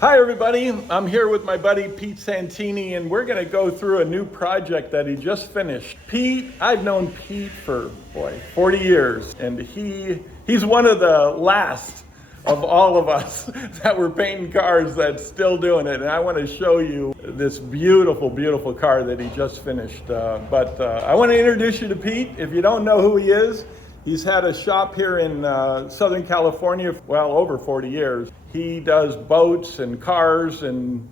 Hi everybody, I'm here with my buddy Pete Santini, and we're going to go through a new project that he just finished. Pete, I've known Pete for 40 years, and he's one of the last of all of us that were painting cars that's still doing it. And I want to show you this beautiful, beautiful car that he just finished. But I want to introduce you to Pete. If you don't know who he is, he's had a shop here in Southern California, well, over 40 years. He does boats and cars and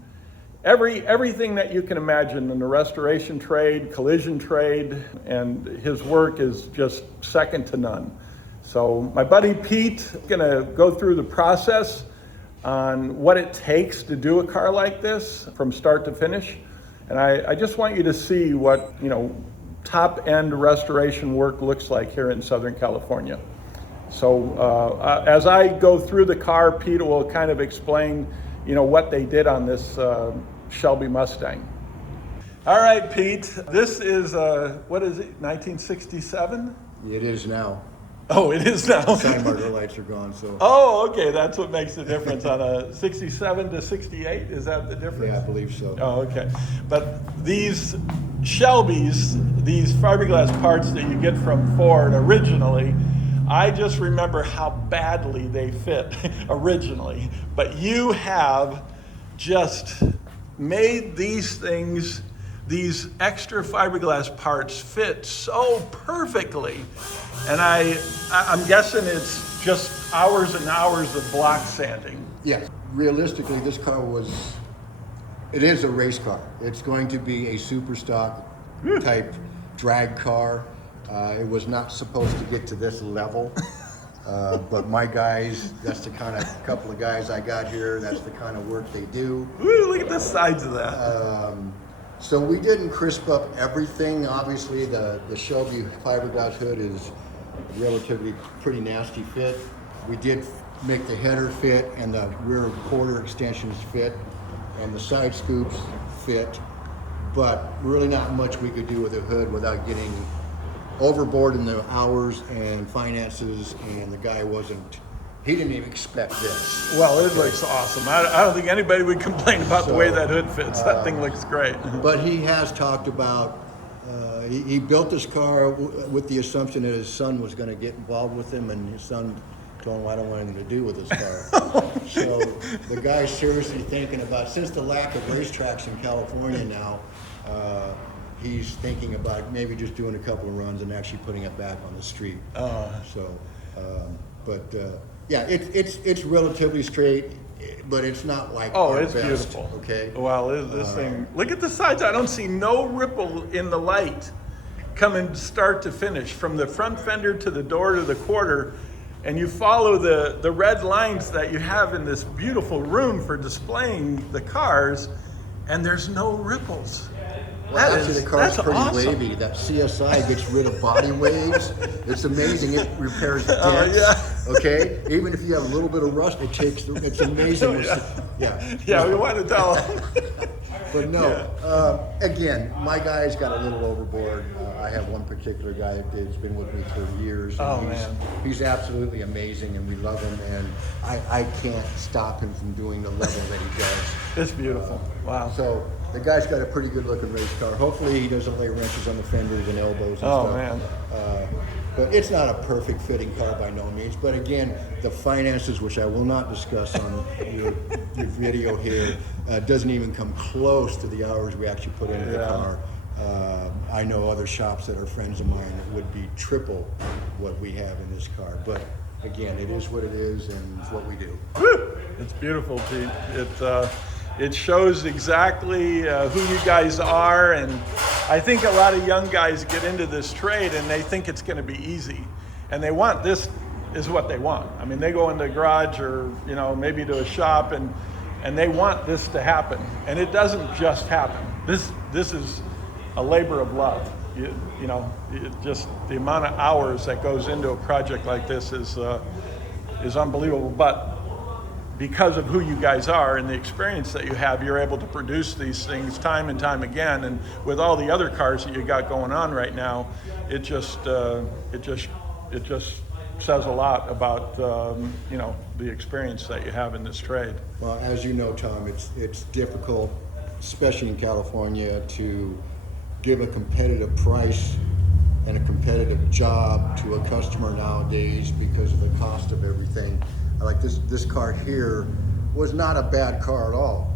everything that you can imagine in the restoration trade, collision trade, and his work is just second to none. So my buddy Pete is gonna go through the process on what it takes to do a car like this from start to finish. And I just want you to see what, top-end restoration work looks like here in Southern California. So as I go through the car, Pete will kind of explain, what they did on this Shelby Mustang. All right, Pete, this is, what is it, 1967? It is now. Oh, it is now. Side marker lights are gone, so. Oh, okay, that's what makes the difference on a 67 to 68, is that the difference? Yeah, I believe so. Oh, okay. But these Shelbys, these fiberglass parts that you get from Ford originally, I just remember how badly they fit originally. But you have just made these things, these extra fiberglass parts fit so perfectly. And I'm guessing it's just hours and hours of block sanding. Yeah, realistically, this car it is a race car. It's going to be a super stock type drag car. It was not supposed to get to this level, but my guys, that's the kind of couple of guys I got here, that's the kind of work they do. Ooh, look at the sides of that. So we didn't crisp up everything. Obviously, the Shelby fiberglass hood is relatively pretty nasty fit. We did make the header fit and the rear quarter extensions fit and the side scoops fit, but really not much we could do with the hood without getting overboard in the hours and finances, and the guy he didn't even expect this. Well, it looks awesome. I don't think anybody would complain about the way that hood fits. That thing looks great. But he has talked about, he built this car with the assumption that his son was going to get involved with him, and his son told him, I don't want anything to do with this car. So the guy's seriously thinking about, since the lack of racetracks in California now, he's thinking about maybe just doing a couple of runs and actually putting it back on the street. Yeah, it's relatively straight, but it's not like it's best, beautiful. Okay. Well, this thing. Look at the sides. I don't see no ripple in the light coming start to finish, from the front fender to the door to the quarter, and you follow the red lines that you have in this beautiful room for displaying the cars, and there's no ripples. Well, actually, the car's pretty awesome. wavy. That CSI gets rid of body waves. It's amazing. It repairs dents. Okay, even if you have a little bit of rust, it's amazing. Yeah, we want to tell them. But no, again, my guy's got a little overboard. I have one particular guy that's been with me for years. And he's absolutely amazing, and we love him. And I can't stop him from doing the level that he does. It's beautiful. Wow. So the guy's got a pretty good looking race car. Hopefully he doesn't lay wrenches on the fenders and elbows and stuff. Man. But it's not a perfect fitting car by no means. But again, the finances, which I will not discuss on your video here, doesn't even come close to the hours we actually put into the car. I know other shops that are friends of mine that would be triple what we have in this car. But again, it is what it is, and it's what we do. Woo! It's beautiful, Pete. It shows exactly who you guys are, and I think a lot of young guys get into this trade and they think it's going to be easy, and they want this is what they want. I mean, they go in the garage or maybe to a shop and they want this to happen, and it doesn't just happen. This is a labor of love. Just the amount of hours that goes into a project like this is unbelievable. But because of who you guys are and the experience that you have, you're able to produce these things time and time again. And with all the other cars that you got going on right now, it just says a lot about, you know, the experience that you have in this trade. Well, as you know, Tom, it's difficult, especially in California, to give a competitive price and a competitive job to a customer nowadays because of the cost of everything. Like this car here was not a bad car at all.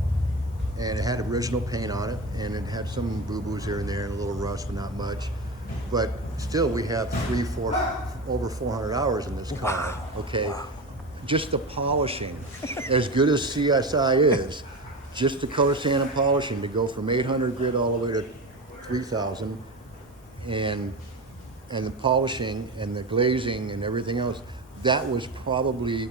And it had original paint on it, and it had some boo-boos here and there and a little rust, but not much. But still, we have over 400 hours in this car, okay? Just the polishing, as good as CSI is, just the color sand and polishing to go from 800 grit all the way to 3,000, and the polishing and the glazing and everything else, that was probably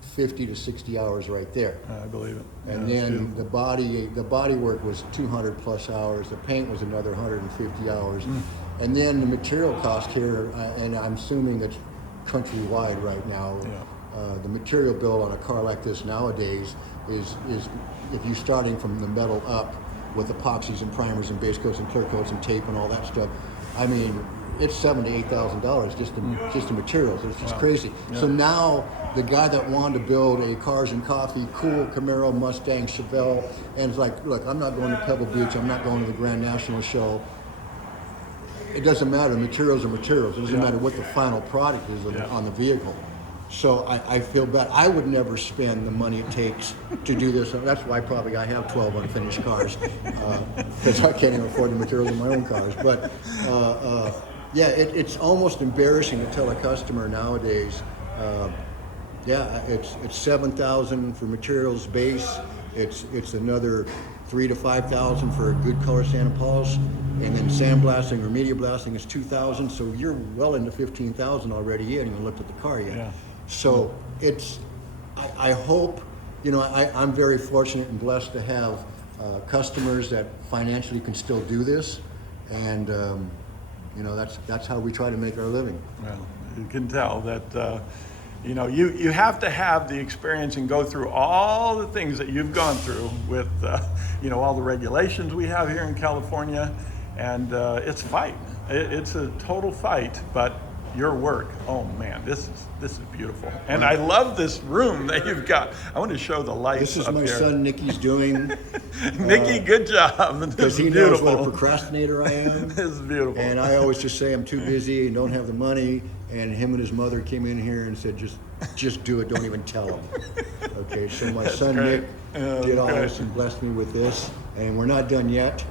50 to 60 hours right there. I believe it. And Yeah, then the body work was 200 plus hours. The paint was another 150 hours. And then the material cost here, and I'm assuming that's countrywide right now. Yeah. The material bill on a car like this nowadays is if you're starting from the metal up with epoxies and primers and base coats and clear coats and tape and all that stuff. I mean, it's $7,000 to $8,000 just the materials. It's just crazy. Yeah. So now the guy that wanted to build a Cars and Coffee cool Camaro, Mustang, Chevelle, and it's like, look, I'm not going to Pebble Beach. I'm not going to the Grand National Show. It doesn't matter. Materials are materials. It doesn't matter what the final product is on the vehicle. So I feel bad. I would never spend the money it takes to do this. That's why probably I have 12 unfinished cars, because I can't even afford the materials in my own cars. But yeah, it's almost embarrassing to tell a customer nowadays, yeah, it's $7,000 for materials base. It's another $3,000 to $5,000 for a good color sand and polish, and then sandblasting or media blasting is $2,000. So you're well into $15,000 already. You haven't even looked at the car yet. Yeah. So I hope, you know, I'm very fortunate and blessed to have customers that financially can still do this, and you know, that's how we try to make our living. Well, you can tell that, you know, you have to have the experience and go through all the things that you've gone through with, you know, all the regulations we have here in California, and it's a fight. It's a total fight, but your work, oh man, this is beautiful. And I love this room that you've got. I want to show the lights. This is up my here. son Nikki's doing. Nikki, good job. Because he knows what a procrastinator I am. This is beautiful. And I always just say I'm too busy and don't have the money. And him and his mother came in here and said, just do it. Don't even tell him. Okay, so my son great. Nick did all this and blessed me with this. And we're not done yet.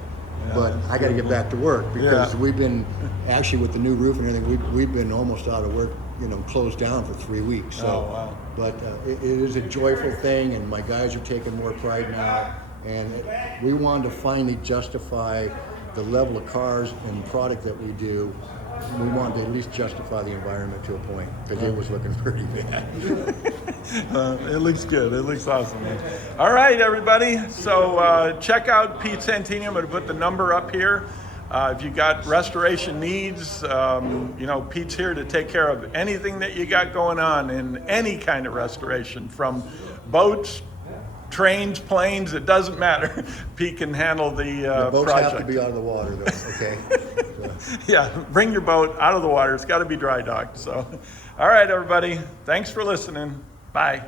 But I got to get back to work because we've been, actually with the new roof and everything, we've been almost out of work, you know, closed down for 3 weeks. So, oh, wow. But it is a joyful thing, and my guys are taking more pride now. And we wanted to finally justify the level of cars and product that we do. We wanted to at least justify the environment to a point because it was looking pretty bad. It looks good. It looks awesome. All right, everybody. So check out Pete Santini. I'm going to put the number up here. If you got restoration needs, you know, Pete's here to take care of anything that you got going on in any kind of restoration, from boats, trains, planes, it doesn't matter. Pete can handle the Boats project. have to be out of the water, though, okay? Yeah, bring your boat out of the water. It's got to be dry docked. So, all right, everybody. Thanks for listening. Bye.